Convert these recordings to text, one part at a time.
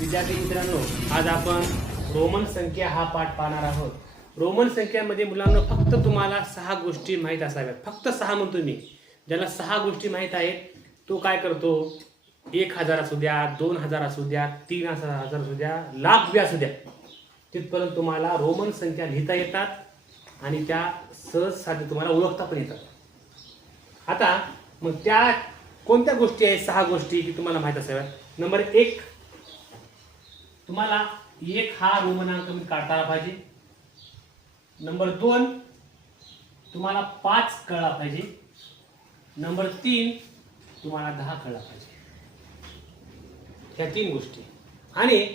विद्यार्थी मित्रांनो आज आपण रोमन संख्या हा पाठ पाहणार आहोत. रोमन संख्यामध्ये मुलांना फक्त तुम्हाला सहा गोष्टी माहीत असाव्यात. फक्त सहा म्हणतो मी. ज्याला सहा गोष्टी माहीत आहेत तो काय करतो? एक हजार असू द्या दोन हजार असू द्या तीन हजार हजार असू द्या लाख बी असू द्या. तिथपर्यंत तुम्हाला रोमन संख्या लिहिता येतात आणि त्या सहज साध्य तुम्हाला ओळखता पण येतात. आता मग त्या कोणत्या गोष्टी आहेत सहा गोष्टी की तुम्हाला माहीत असाव्यात? नंबर एक तुम्हाला एक हा रोमनांक मी काढता आला पाहिजे. नंबर दोन तुम्हाला पाच कळला पाहिजे. नंबर तीन तुम्हाला दहा कळला पाहिजे. ह्या तीन गोष्टी. आणि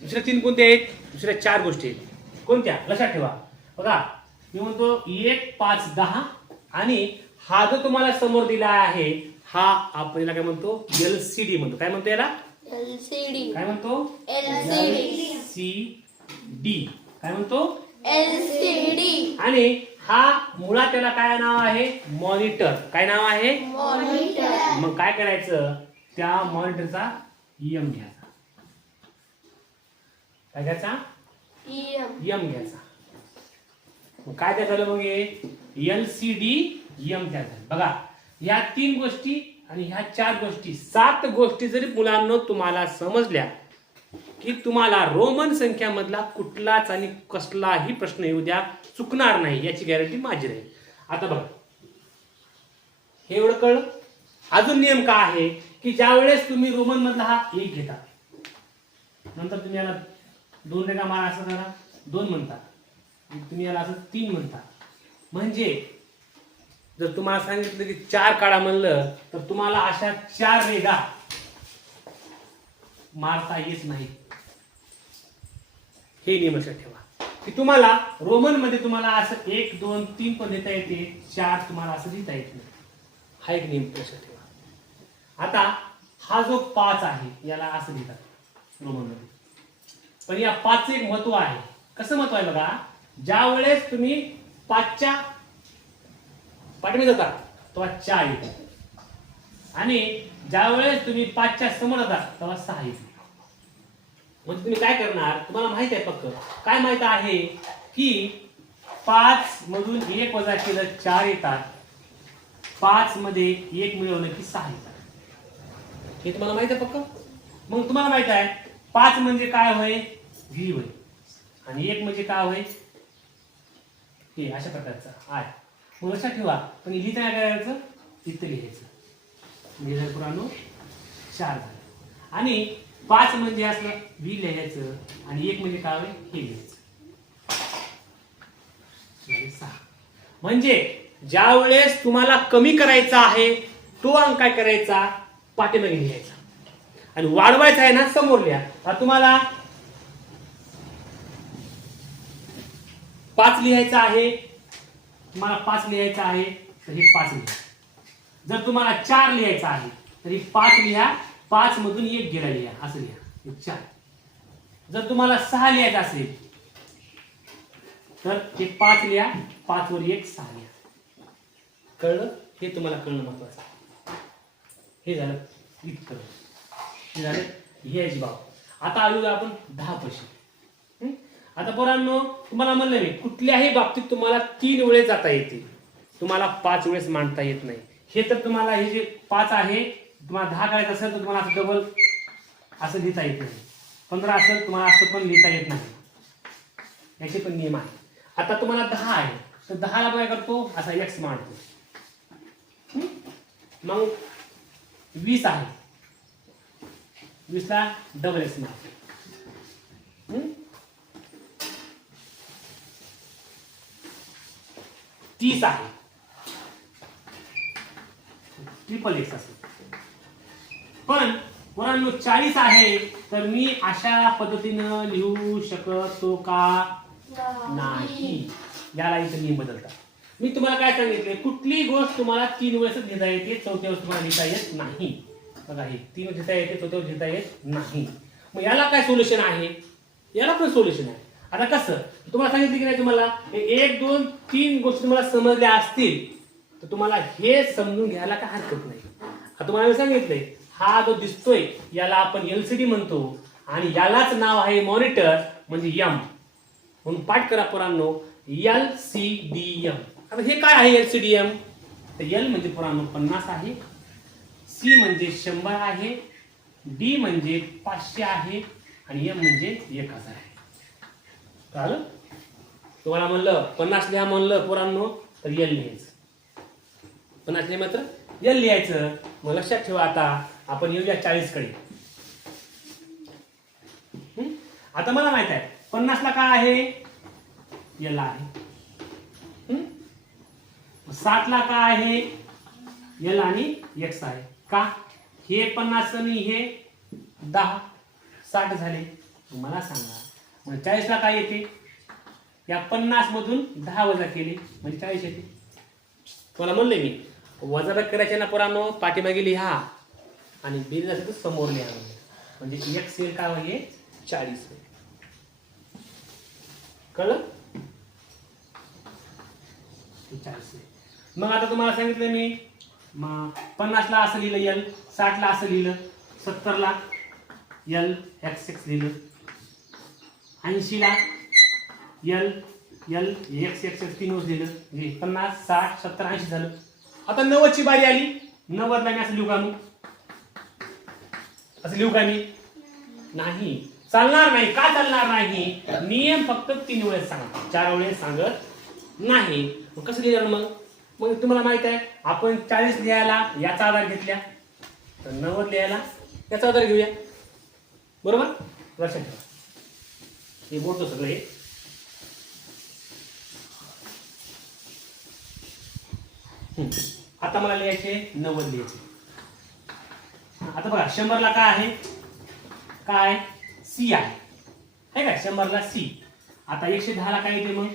दुसऱ्या तीन कोणत्या आहेत? दुसऱ्या चार गोष्टी आहेत. कोणत्या? लक्षात ठेवा. बघा मी म्हणतो एक पाच दहा. आणि हा जो तुम्हाला समोर दिला आहे हा आपण काय म्हणतो? एल सी डी म्हणतो. काय म्हणतो याला? LCD काय म्हणतो? LCD C D. काय म्हणतो? LCD आणि हा मुळात त्याला काय नाव आहे? मॉनिटर. काय नाव आहे? मॉनिटर. मग काय करायचं? त्या मॉनिटरचा यम घ्यायचा. काय घ्यायचा? यम घ्यायचा. मग काय त्या झालं मग एल सी डी त्या झालं बघा ह्या तीन गोष्टी आणि ह्या चार गोष्टी सात गोष्टी जरी मुलांना तुम्हाला समजल्या की तुम्हाला रोमन संख्यामधला कुठलाच आणि कसलाही प्रश्न येऊ द्या चुकणार नाही याची गॅरंटी माझी राहील. आता बघा. हे एवढं कळलं? अजून नियम काय आहे? की ज्या वेळेस तुम्ही रोमन मधला हा एक घेता नंतर तुम्ही याला दोन रेगा मारा असं करा दोन म्हणता. तुम्ही याला असं तीन म्हणता. म्हणजे जर तुम्हाला सांगितलं की चार काढा म्हणलं तर तुम्हाला अशा चार रेगा मारता येत नाही. हे नियम लक्षात ठेवा. की तुम्हाला रोमनमध्ये तुम्हाला असं एक दोन तीन पण देता येते चार तुम्हाला असं देता येत नाही. हा एक नियम लक्षात ठेवा. आता हा जो पाच आहे याला असं लिहितात रोमनमध्ये पण या पाचचं एक महत्त्व आहे. कसं महत्त्व आहे बघा? ज्या वेळेस तुम्ही पाचच्या पाठीमागे जाता तेव्हा चार येते. आणि ज्या वेळेस तुम्ही पाचच्या समोर जाता तेव्हा सहा येते. म्हणजे तुम्ही काय करणार? तुम्हाला माहीत आहे फक्त काय माहीत आहे की पाच मधून एक वजा केलं चार येतात. पाच मध्ये एक मिळवलं की सहा येतात. हे तुम्हाला माहीत आहे फक्त? मग तुम्हाला माहीत आहे पाच म्हणजे काय होय? व्ही होय. आणि एक म्हणजे काय होय? हे अशा प्रकारचं. आहे लक्षात ठेवा पण लिहिताना काय करायचं? इथं लिहायचं. म्हणजे जर पुरानो चार झालं. आणि पाच म्हणजे असलं व्ही लिहायचं आणि एक म्हणजे काय हे लिहायचं. सहा. म्हणजे ज्या वेळेस तुम्हाला कमी करायचा आहे तो अंक काय करायचा? पाठीमागे लिहायचा. आणि वाढवायचा आहे ना समोर लिहा. आता तुम्हाला पाच लिहायचं आहे तुम्हाला पाच लिहायचं आहे तर हे पाच लिहा. जर तुम्हाला चार लिहायचं आहे तर हे पाच लिहा. पाच मधून एक गेला लिहा. असं लिहा. चार. जर तुम्हाला सहा लिहायचं असेल तर हे पाच लिहा. पाच वर एक सहा लिहा. कळलं? हे तुम्हाला कळणं महत्वाचं हे झालं इतकं. हे झालं हे बाब आता आलो आपण दहा पैसे. आता पोरांनो तुम्हाला म्हणलं मी कुठल्याही बाबतीत तुम्हाला तीन वेळेस जाता येते तुम्हाला पाच वेळेस मांडता येत नाही. हे तर तुम्हाला हे जे पाच आहे तुम्हाला दहा करायचं असेल तर तुम्हाला असं डबल असं लिहिता येत नाही. पंधरा असेल तुम्हाला असं पण लिहिता येत नाही. याचे पण नियम आहे आता तुम्हाला दहा आहे. तर दहाला काय करतो असा एक्स मांडतो. मग वीस आहे. वीसला डबल एक्स मारतो. तीस आहे. ट्रिपल एक्स असेल. पण मुलांनो चाळीस आहे तर मी अशा पद्धतीनं लिहू शकतो का? नाही. याला इथं नियम बदलतात. मी तुम्हाला काय सांगितले कुठलीही गोष्ट तुम्हाला तीन वेळेस घेता येते चौथ्या वेळेस तुम्हाला लिहिता येत नाही. बघा हे तीन घेता येते चौथ्या वेळेस घेता येत नाही. मग याला काय सोल्युशन आहे? याला पण सोल्युशन आहे. आता कसं? तुम्हाला सांगितलं की नाही तुम्हाला? एक दोन तीन गोष्टी तुम्हाला समजल्या असतील तर तुम्हाला हे समजून घ्यायला काय हरकत नाही. आता तुम्हाला मी सांगितलंय हा जो दिसतोय याला आपण एलसीडी म्हणतो आणि यालाच नाव आहे मॉनिटर म्हणजे यम म्हणून पाठ करा पुरांनो एल सी डी एम आता हे काय आहे एल सी डी एम तर एल म्हणजे पुरांनो पन्नास आहे सी म्हणजे शंभर आहे डी म्हणजे पाचशे आहे आणि एम म्हणजे एक हजार आहे. कळालं तुम्हाला म्हणलं पन्नास लिहा म्हणलं पोरांनो तर यल लिहायचं. पन्नास लिहा मात्र यल लिहायचं. मग लक्षात ठेवा आता आपण येऊया चाळीसकडे. आता मला माहीत आहे पन्नासला काय आहे? यल आहे. सातला साठला काय आहे? यल आणि एक्स आहे. का? हे पन्नास आणि हे दहा. साठ झाले. मला सांगा. मग चाळीसला काय येते या पन्नास मधून दहा वजा केले. म्हणजे चाळीस येते. तुम्हाला म्हणले मी वजा करायचे ना पोरांनो पाठीमागे लिहा आणि बिल असेल तर समोर लिहा. म्हणजे एक सेल काय होईल? चाळीस कळलं? चाळीस मग आता तुम्हाला सांगितलं मी पन्नासला असं लिहिलं एल साठला असं लिहिलं सत्तरला एल एक्स एक्स लिहिलं. ऐंशीला L L X X X तीन वर्ष दिलं. म्हणजे पन्नास साठ सत्तर ऐंशी झालं. आता नव्वदची बारी आली. नव्वदला मी असं लिहू का मग असं लिहू का मी? नाही. चालणार नाही. का चालणार नाही? नियम फक्त तीन वेळेस सांगा. चार वेळेस सांगत नाही. मग कसं लिहिलं मग? मग तुम्हाला माहीत आहे आपण चाळीस लिहायला याचा आधार घेतल्या. तर नव्वद लिहायला याचा आधार घेऊया. बरोबर? लक्षात ठेवा. हे बोलतो सगळं हे. आता मला लिहायचे नव्वद लिहायचे. आता बघा शंभरला काय आहे? काय? सी आहे. है का? शंभरला सी आता एकशे दहाला काय येते मग?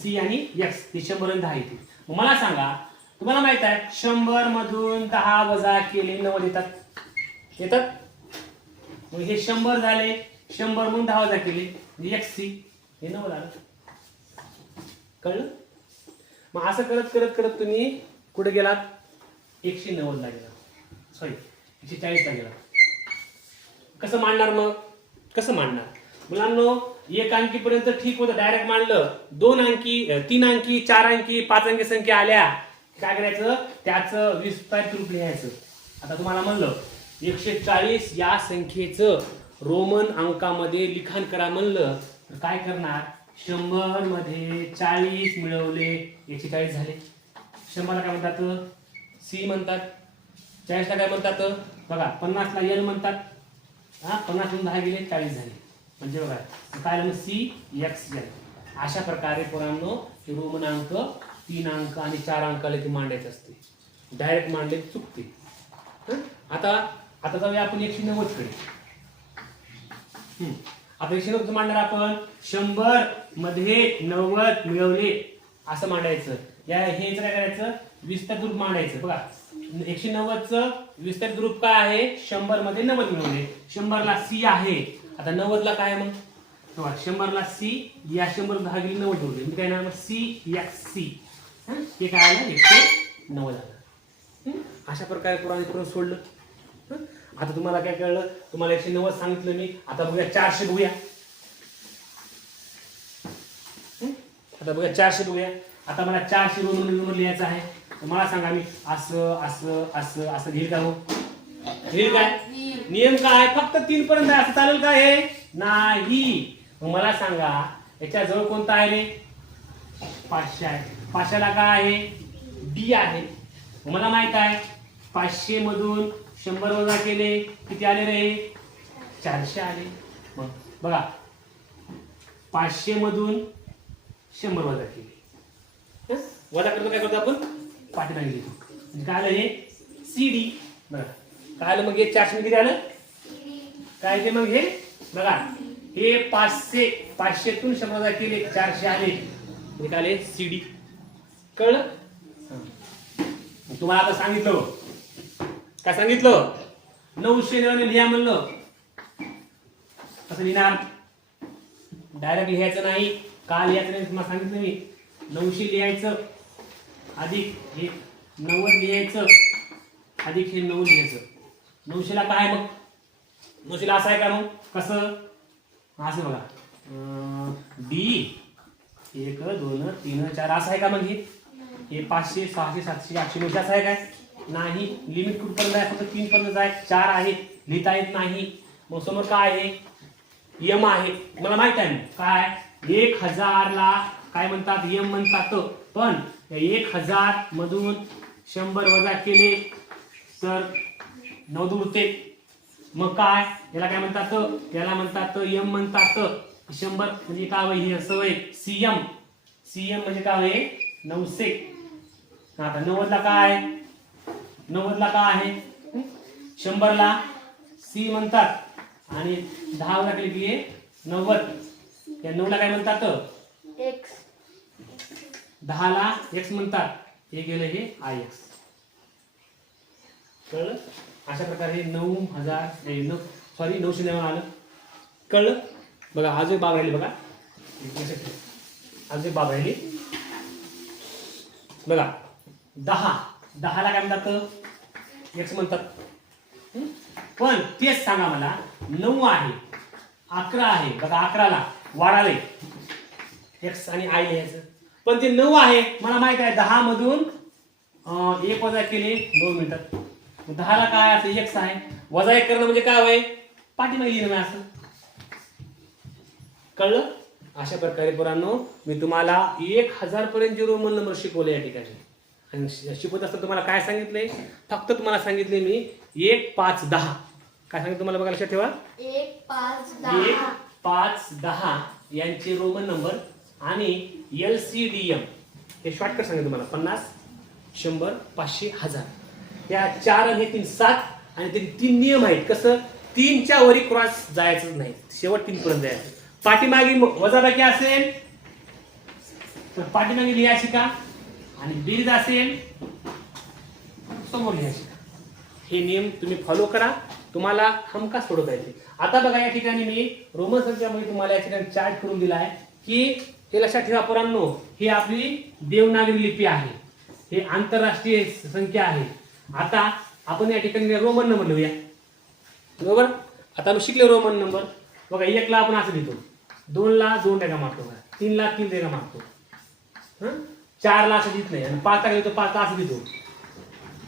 सी आणि एक्स ते शंभर आणि दहा येते. मग मला सांगा तुम्हाला माहीत आहे शंभर मधून दहा वजा केले नव्वद येतात. येतात? मग हे शंभर झाले शंभर म्हणून दहा वजा केले. म्हणजे एक्स सी हे नव्वद आलं कळलं? मग असं करत करत करत तुम्ही कुठे गेलात? एकशे नव्वदला गेला सॉरी एकशे चाळीसला गेला कसं मांडणार मग? कसं मांडणार? मुलांनो एक अंकीपर्यंत ठीक होतं. डायरेक्ट मांडलं. दोन अंकी तीन अंकी चार अंकी पाच अंकी संख्या आल्या. काय करायचं? त्याचं विस्तारित रूप लिहायचं. आता तुम्हाला म्हणलं एकशे चाळीस या संख्येचं रोमन अंकामध्ये लिखाण करा म्हणलं तर काय करणार? शंभरमध्ये चाळीस मिळवले एकशे चाळीस झाले. शंभरला काय म्हणतात? सी म्हणतात. चाळीसला काय म्हणतात? बघा पन्नासला एल म्हणतात. हा पन्नास दहा गेले चाळीस झाले. म्हणजे बघा काय झालं सी एक्स एल. अशा प्रकारे पोरांनो हे रोमन अंक तीन अंक आणि चार अंकाला ते मांडायचं असते. डायरेक्ट मांडले चुकते. आता आता जाऊया आपण एकशे नव्वद कडे हं. आता एकशे मांडणार आपण शंभरमध्ये नव्वद मिळवले असं मांडायचं. या हे काय करायचं? विस्तार ग्रुप मांडायचं. बघा एकशे नव्वदचं विस्तार ग्रुप काय आहे? शंभरमध्ये नव्वद मिळवले. शंभरला सी आहे. आता नव्वदला काय आहे मग? बघा शंभरला सी या शंभर दहा गेली नव्वद ठेवले म्हणजे काय ना सी या सी हे? काय आलं? एकशे नव्वद आलं. अशा प्रकारे पुराणे करून सोडलं आता तुम्हाला काय कळलं? तुम्हाला एकशे नव्वद सांगितलं मी. आता बघूया चारशे बघूया. आता बघा चारशे बघूया. आता मला चारशे रोमन नंबर लिहायचा आहे. तर मला सांगा मी असं असं असं असं घेईल का हो? घेईल काय? नियम काय फक्त तीन पर्यंत असं चालेल का हे? नाही. मला सांगा याच्या जवळ कोणता आहे रे? पाचशे आहे. पाचशेला काय आहे? डी आहे. मला माहीत आहे पाचशे मधून शंभर वजा केले किती आले रे? चारशे आले. मग बघा पाचशे मधून शंभर वजा केले. हं? वजा करतो काय करतो आपण? पाठीमागे लिहितो म्हणजे काय आलं हे? सी डी बघा. काय आलं मग हे? चारशे किती आलं? काय ते मग हे? बघा. हे पाचशे पाचशेतून शंभर वजा केले चारशे आले. म्हणजे काय आले सी डी कळलं? हं. तुम्हाला आता सांगितलं काय सांगितलं? नऊशे नव्याने लिहा म्हणलं. कसं लिहिणार. डायरेक्ट लिहायचं नाही. का लिहायचं नाही तुम्हाला सांगितलं मी. नऊशे लिहायचं. अधिक हे नव्वद लिहायचं. अधिक हे नऊ लिहायचं. नऊशेला काय मग? नऊशेला असं आहे का मग? कसं? असं बघा. डी एक दोन तीन चार असं आहे का मग हे? हे पाचशे सहाशे सातशे आठशे नऊशे असं आहे काय? नाही लिमिट कुठपर्यंत आहे? फक्त तीन पर्यंत आहे चार आहे लिहिता येत नाही. मग समोर काय आहे? यम आहे. मला माहीत आहे. काय? एक हजारला काय म्हणतात? यम म्हणतात. पण एक हजार मधून शंभर वजा केले तर नऊ उरते मग काय? याला काय म्हणतात? याला म्हणतात यम म्हणतात. शंभर म्हणजे काय होय? हे सवय सीएम सीएम म्हणजे काय आहे नऊशे. आता नव्वदला काय? नव्वदला काय आहे? शंभरला सी म्हणतात. आणि दहा ला केली की हे नव्वद. या नऊला काय म्हणतात? एक्स दहाला एक्स म्हणतात. हे गेलं हे आय एक्स. कळलं? अशा प्रकारे नऊ हजार सॉरी नऊशे नऊ आलं कळलं? बघा आज एक बाब राहिली बघा. आज एक बाब राहिली. बघा दहा. दहाला काय म्हणतात एक्स म्हणतात. पण तेच सांगा मला नऊ आहे अकरा आहे बघा अकराला वाढाले एक्स आणि आय लिहायचं. पण ते नऊ आहे मला माहीत आहे दहा मधून एक वजा केले दोन मिनिटात दहाला काय असं एक्स आहे? वजा एक करणं म्हणजे काय होय? पाठीमागे लिहिणं असं. कळलं? अशा प्रकारे पोरांनो मी तुम्हाला एक हजार पर्यंत जे रोमन नंबर शिकवले या ठिकाणी. शिकवत असताना तुम्हाला काय सांगितलंय फक्त तुम्हाला सांगितले मी एक पाच दहा. काय सांगितलं तुम्हाला बघा लक्षात ठेवा. एक पाच एक दहा. पाच दहा यांचे रोमन नंबर आणि एल सी डी एम. हे शॉर्टकट सांगितलं तुम्हाला. पन्नास शंभर पाचशे हजार. या चार आणि हे तीन सात आणि ते तीन नियम आहेत. कसं? तीनच्या वरी क्रॉस जायचं नाही. शेवट तीन पर्यंत जायचं. पाठीमागे वजाबाकी असेल? तर पाठीमागे लिहायची का आणि बीज असेल समोर लिहायचे हे नियम तुम्ही फॉलो करा. तुम्हाला हमका सोडवता येते. आता बघा या ठिकाणी मी रोमन संख्यामध्ये तुम्हाला या ठिकाणी चार्ज करून दिला आहे की हे लक्षात ठेवा पोरांनो ही आपली देवनागरी लिपी आहे. हे आंतरराष्ट्रीय संख्या आहे. आता आपण या ठिकाणी रोमन नंबर लिहूया. बरोबर? आता आपण शिकले रोमन नंबर बघा एकला आपण असं लिहितो. दोनला दोन रेगा मारतो बघा. तीनला तीन रेगा मारतो. चारला असं देत नाही. आणि पाचला लिहितो पाचला असं लिहितो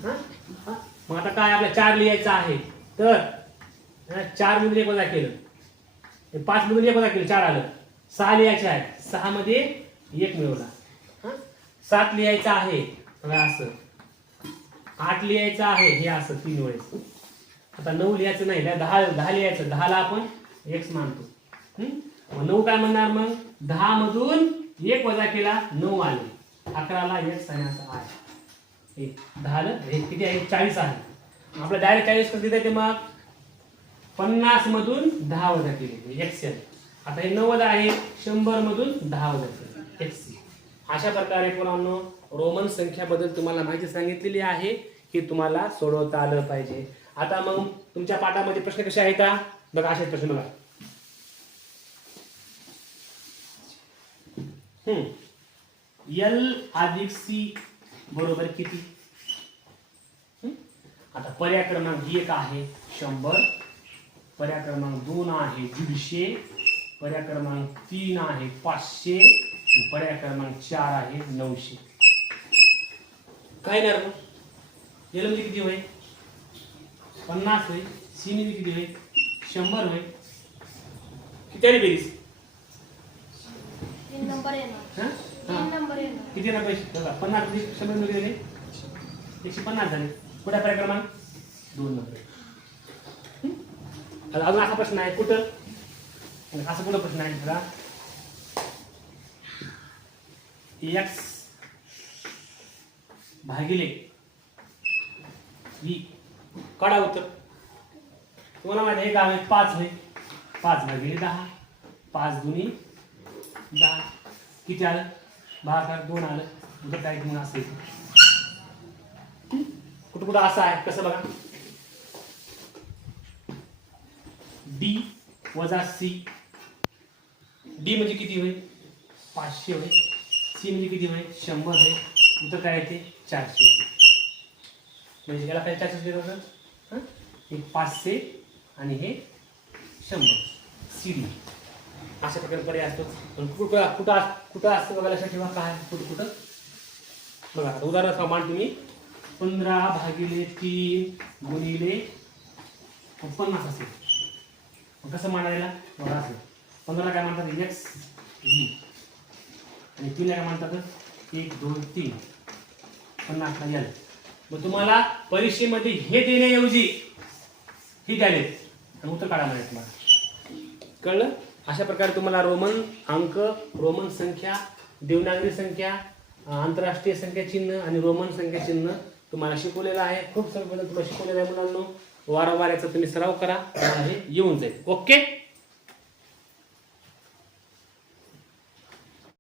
हं? मग आता काय आपल्या चार लिहायचं आहे? तर चार मधून एक वजा केलं. पाच मधून एक वजा केलं चार आलं. सहा लिहायचे आहे सहा मध्ये एक मिळवला. सात लिहायचं आहे. असं. आठ लिहायचं आहे. हे असं तीन वेळेस. आता नऊ लिहायचं नाही. दहा दहा लिहायचं. दहाला आपण एक्स मानतो. मग नऊ काय म्हणणार मग? दहा मधून एक वजा केला नऊ आले. अकराला एक सण्याचा आहे हे दहाला हे किती आहे? चाळीस आहे. आपलं डायरेक्ट चाळीस कसं देते मग पन्नास मधून दहा वजा केले. एक्सेल आता हे नव्वद आहे. शंभर मधून दहा वजा केले. एक्सेल अशा प्रकारे पुरांनो रोमन संख्याबद्दल तुम्हाला माहिती सांगितलेली आहे की तुम्हाला सोडवता आलं पाहिजे. आता मग तुमच्या पाठामध्ये प्रश्न कसे आहेत का बघा असेच प्रश्न बघा. हम्म. एल अधिक सी बरोबर किती? आता पर्याय क्रमांक एक आहे शंभर पर्याय क्रमांक दोन आहे दीडशे पर्याय क्रमांक तीन आहे पाचशे पर्याय क्रमांक चार आहे नऊशे. काय नाही मग एलमध्ये किती होय? पन्नास होय सी मध्ये किती होय? शंभर होय. किती आली बेरीज? तीन नंबर येणार. नंबर किती ना पैसे बघा पन्नास. शंभरमध्ये गेले. एकशे पन्नास झाले. कुठे पर्याय क्रमांक? दोन नंबर. हं? अजून असा प्रश्न आहे. कुठं? असा कुठं प्रश्न आहे? बघा एक्स भागिले ई काढा उत्तर. तुम्हाला माहिती आहे का आहे पाच होय पाच भागिले दहा. पाच दुनी दहा. किती आलं? भागाकार दोन आलं. उत्तर काय म्हणून असं येतं. कुठं कुठं असं आहे? कसं बघा? डी वजा सी डी म्हणजे किती होईल? पाचशे होईल. सी म्हणजे किती होईल? शंभर होईल. उत्तर काय येते? चारशे. म्हणजे याला काय चारशे होतं? हे? पाचशे आणि हे शंभर. सी डी अशा प्रकारे पर्याय असतो पण कुठं कुठं कुठं असतं बघा लक्षात ठेवा काय कुठं कुठं. बघा आता उदाहरण प्रमाण तुम्ही. पंधरा भागिले तीन गुणिले पन्नास असेल. मग कसं मांडायला? बघा असेल पंधरा काय म्हणतात एक्स व्ही आणि तीन काय म्हणतात एक दोन तीन. पन्नासला एल मग तुम्हाला परीक्षेमध्ये हे देण्याऐवजी हे द्याले आणि उत्तर काढायला तुम्हाला. कळलं? अशा प्रकारे तुम्हाला रोमन अंक रोमन संख्या देवनागरी संख्या आंतरराष्ट्रीय संख्या चिन्ह आणि रोमन संख्या चिन्ह तुम्हाला शिकवलेलं आहे. खूप सगळं तुम्हाला शिकवलेलं आहे मुलांनो. वारंवार याचा तुम्ही सराव करा. आणि हे येऊन जाईल. ओके?